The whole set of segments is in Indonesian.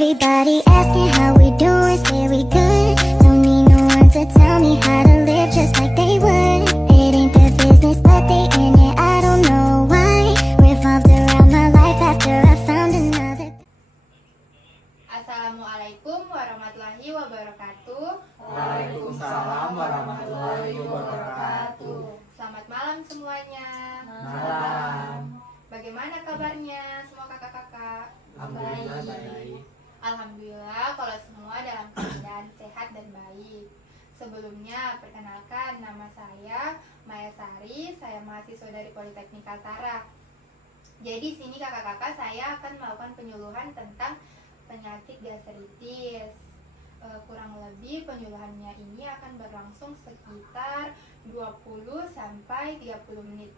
Everybody asking how we doing, say we good. Don't need no one to tell me how to live just like they would. It ain't their business, but they in it, I don't know why. Revolved around my life after I found another. Assalamualaikum warahmatullahi wabarakatuh. Waalaikumsalam warahmatullahi wabarakatuh. Selamat malam semuanya. Malam. Bagaimana kabarnya semua kakak-kakak? Alhamdulillah baik. Alhamdulillah kalau semua dalam keadaan sehat dan baik. Sebelumnya perkenalkan, nama saya Maya Sari, saya mahasiswa dari Politeknik Kaltara. Jadi sini kakak-kakak saya akan melakukan penyuluhan tentang penyakit gastritis. Kurang lebih penyuluhannya ini akan berlangsung sekitar 20 sampai 30 menit.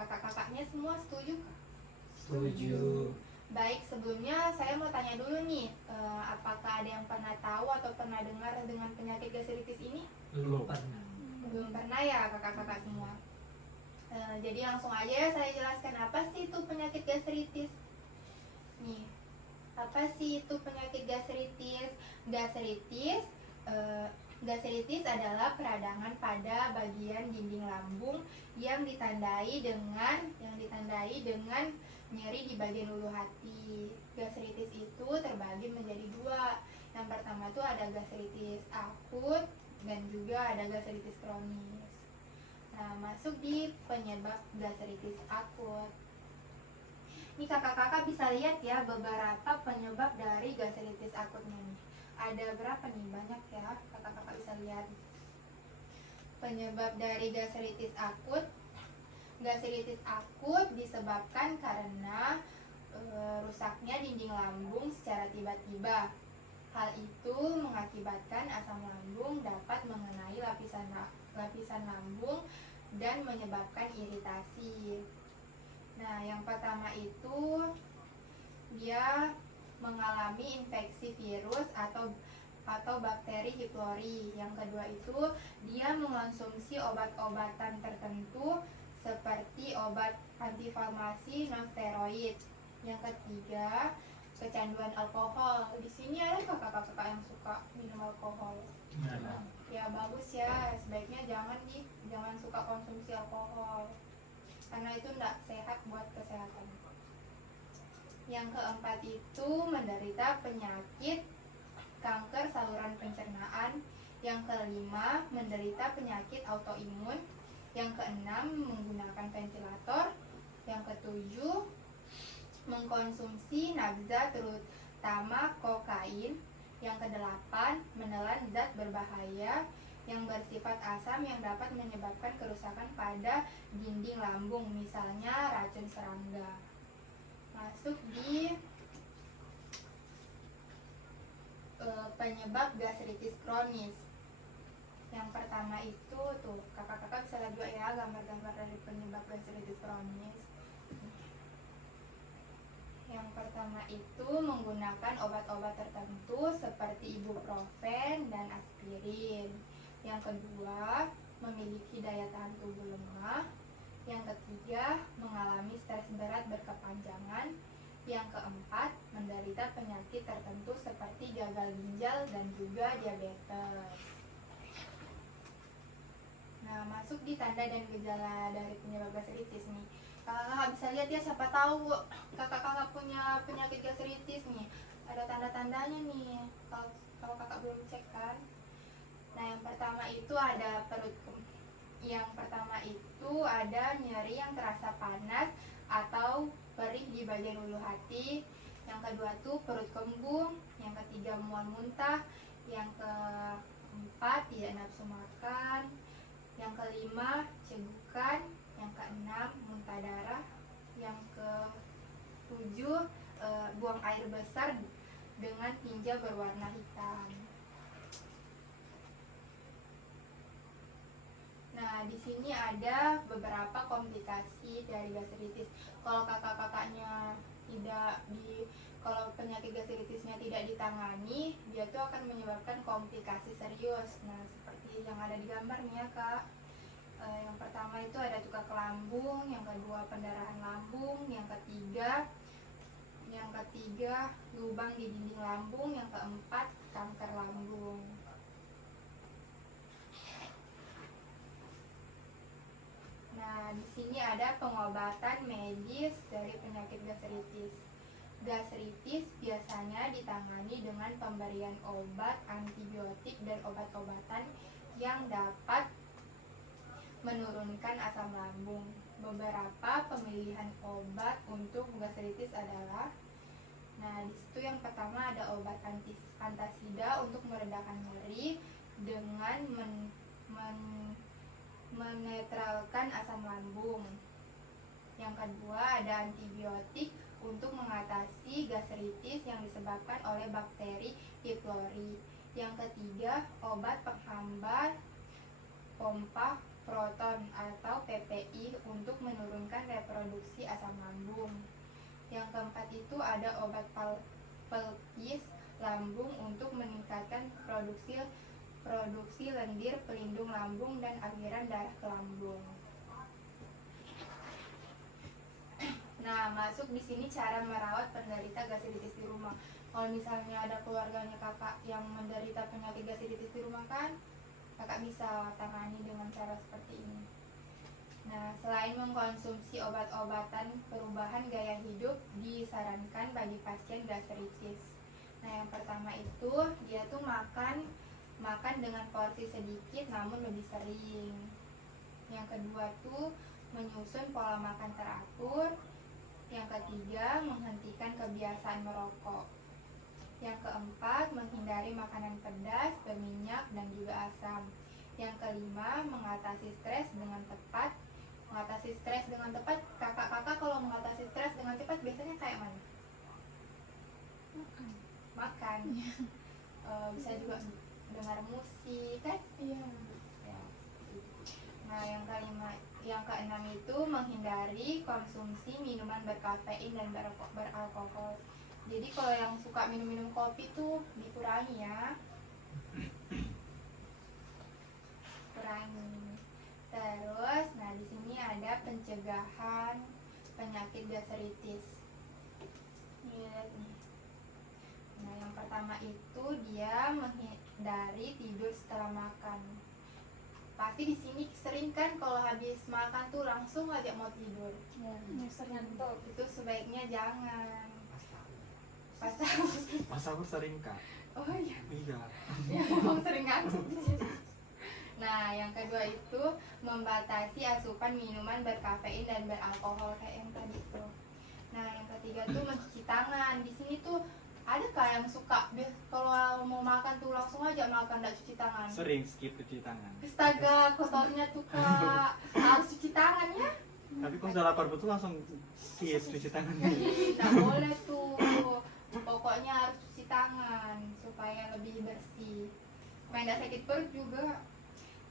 Kakak-kakaknya semua setuju? Setuju. Baik, sebelumnya saya mau tanya dulu nih, apakah ada yang pernah tahu atau pernah dengar dengan penyakit gastritis ini? Belum pernah. Belum pernah ya kakak-kakak semua. Jadi langsung aja ya saya jelaskan apa sih itu penyakit gastritis. Nih, apa sih itu penyakit gastritis? Gastritis adalah peradangan pada bagian dinding lambung yang ditandai dengan nyeri di bagian ulu hati. Gastritis itu terbagi menjadi dua. Yang pertama itu ada gastritis akut dan juga ada gastritis kronis. Nah, masuk di penyebab gastritis akut. Ini kakak-kakak bisa lihat ya beberapa penyebab dari gastritis akutnya nih. Ada berapa nih? Banyak ya, kakak-kakak bisa lihat. Penyebab dari gastritis akut disebabkan karena rusaknya dinding lambung secara tiba-tiba. Hal itu mengakibatkan asam lambung dapat mengenai lapisan lambung dan menyebabkan iritasi. Nah, yang pertama itu dia mengalami infeksi virus atau bakteri H. pylori. Yang kedua itu dia mengonsumsi obat-obatan tertentu seperti obat antiinflamasi non-steroid. Yang ketiga, kecanduan alkohol. Di sini ada kakak-kakak yang suka minum alkohol. Ya bagus ya, sebaiknya jangan suka konsumsi alkohol karena itu tidak sehat buat kesehatan. Yang keempat itu menderita penyakit kanker saluran pencernaan. Yang kelima menderita penyakit autoimun. Yang keenam menggunakan ventilator. Yang ketujuh mengkonsumsi nafza terutama kokain. Yang kedelapan menelan zat berbahaya yang bersifat asam yang dapat menyebabkan kerusakan pada dinding lambung, misalnya racun serangga. Masuk di penyebab gastritis kronis. Yang pertama itu tuh kakak-kakak bisa lihat juga ya gambar-gambar dari penyebab gastritis kronis. Yang pertama itu menggunakan obat-obat tertentu seperti ibuprofen dan aspirin. Yang kedua, memiliki daya tahan tubuh lemah. Yang ketiga, mengalami stres berat berkepanjangan. Yang keempat, menderita penyakit tertentu seperti gagal ginjal dan juga diabetes. Nah, masuk di tanda dan gejala dari penyebab gastritis nih. Kakak bisa lihat ya, siapa tahu kakak-kakak punya penyakit gastritis nih. Ada tanda-tandanya nih. Kalau kakak belum cek kan. Nah, yang pertama itu ada nyeri yang terasa panas atau perih di bagian ulu hati. Yang kedua tuh perut kembung. Yang ketiga mual muntah. Yang keempat tidak nafsu makan. Yang kelima cegukan. Yang keenam muntah darah. Yang ketujuh buang air besar dengan tinja berwarna hitam. Nah, di sini ada beberapa komplikasi dari gastritis. Kalau kakak-kakaknya kalau penyakit gastritisnya tidak ditangani, dia tuh akan menyebabkan komplikasi serius. Nah, seperti yang ada di gambar nih ya, Kak. Yang pertama itu ada tukak lambung, yang kedua pendarahan lambung, yang ketiga Yang ketiga, lubang di dinding lambung. Yang keempat, kanker lambung. Nah, di sini ada pengobatan medis dari penyakit gastritis. Gastritis biasanya ditangani dengan pemberian obat antibiotik dan obat-obatan yang dapat menurunkan asam lambung. Beberapa pemilihan obat untuk gastritis adalah, nah di situ yang pertama ada obat antasida untuk meredakan nyeri dengan menetralkan asam lambung. Yang kedua ada antibiotik untuk mengatasi gastritis yang disebabkan oleh bakteri H. pylori. Yang ketiga obat penghambat pompa proton atau PPI untuk menurunkan reproduksi asam lambung. Yang keempat itu ada obat pelpis lambung untuk meningkatkan produksi lendir pelindung lambung dan aliran darah ke lambung. Nah, masuk di sini cara merawat penderita gastritis di rumah. Kalau misalnya ada keluarganya kakak yang menderita penyakit gastritis di rumah kan, kakak bisa tangani dengan cara seperti ini. Nah, selain mengkonsumsi obat-obatan perubahan gaya hidup disarankan bagi pasien gastritis. Nah, yang pertama itu dia tuh makan dengan porsi sedikit namun lebih sering. Yang kedua tuh menyusun pola makan teratur. Yang ketiga menghentikan kebiasaan merokok. Yang keempat menghindari makanan pedas, berminyak dan juga asam. Yang kelima mengatasi stres dengan tepat. Mengatasi stres dengan tepat, kakak-kakak kalau mengatasi stres dengan cepat biasanya kayak mana? Makan. Bisa juga dengar musik kan? Iya. Ya. Nah, yang keenam itu menghindari konsumsi minuman berkafein dan beralkohol. Jadi kalau yang suka minum kopi tuh dikurangi ya. Kurangi. Terus, nah di sini ada pencegahan penyakit gastritis. Lihat nih. Nah, yang pertama itu dia menghindari tidur setelah makan. Pasti di sini sering kan kalau habis makan tuh langsung aja mau tidur. Ya, sering tuh. Itu sebaiknya jangan. Pas aku sering kak. Oh iya. Iya. Ya, emang sering ngantuk. Nah, yang kedua itu membatasi asupan minuman berkafein dan beralkohol kayak yang tadi tuh. Nah, yang ketiga tuh mencuci tangan. Di sini tuh ada kak yang suka kalau mau makan tuh langsung aja makan, nggak cuci tangan. Sering skip cuci tangan. Astaga, kotornya tuh kak. Harus cuci tangan ya. Tapi kalau sudah lapar betul langsung skip cuci tangan. Nggak boleh tuh. Pokoknya harus cuci tangan supaya lebih bersih. Supaya nggak sakit perut juga.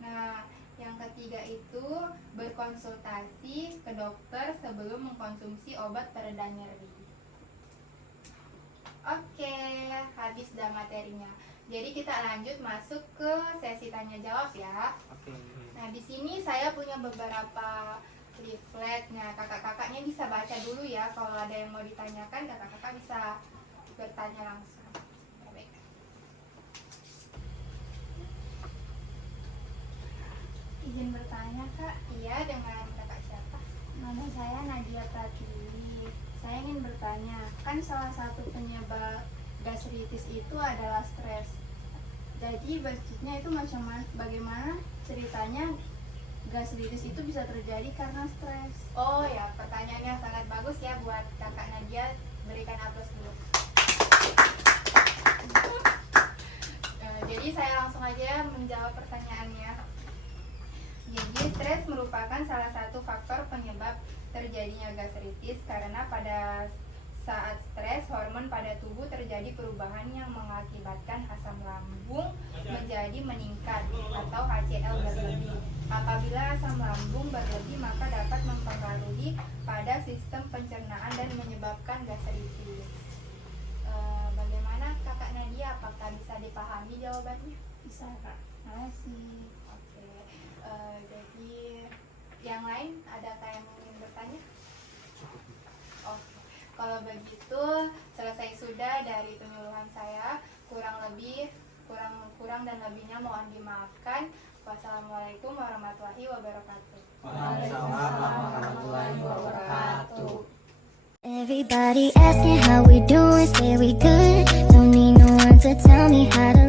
Nah, yang ketiga itu berkonsultasi ke dokter sebelum mengkonsumsi obat pereda nyeri. Oke, habis dah materinya. Jadi kita lanjut masuk ke sesi tanya jawab ya. Oke. Nah, di sini saya punya beberapa leaflet. Nah, kakak-kakaknya bisa baca dulu ya. Kalau ada yang mau ditanyakan, kakak-kakak bisa bertanya langsung. Baik. Izin bertanya kak. Iya, dengan kakak siapa? Nama saya Nadia Pratiwi. Saya ingin bertanya, kan salah satu penyebab gastritis itu adalah stres. Jadi berikutnya itu bagaimana ceritanya gastritis itu bisa terjadi karena stres? Oh ya, pertanyaannya sangat bagus ya buat kakak Nadia. Berikan aplaus dulu. Jadi saya langsung aja menjawab pertanyaannya. Jadi stres merupakan salah satu faktor penyebab terjadinya gastritis karena pada saat stres hormon pada tubuh terjadi perubahan yang mengakibatkan asam lambung menjadi meningkat atau HCl berlebih. Apabila asam lambung berlebih maka dapat mempengaruhi pada sistem pencernaan dan menyebabkan gastritis. Bagaimana kakak Nadia? Apakah bisa dipahami jawabannya? Bisa kak. Terima kasih. Oke. Jadi yang lain adakah yang ingin bertanya? Oke. Kalau begitu, selesai sudah dari penyuluhan saya. Kurang dan lebihnya mohon dimaafkan. Wassalamualaikum warahmatullahi wabarakatuh. Waalaikumsalam warahmatullahi wabarakatuh. Everybody asking how we doing, say we good. Don't need no one to tell me how to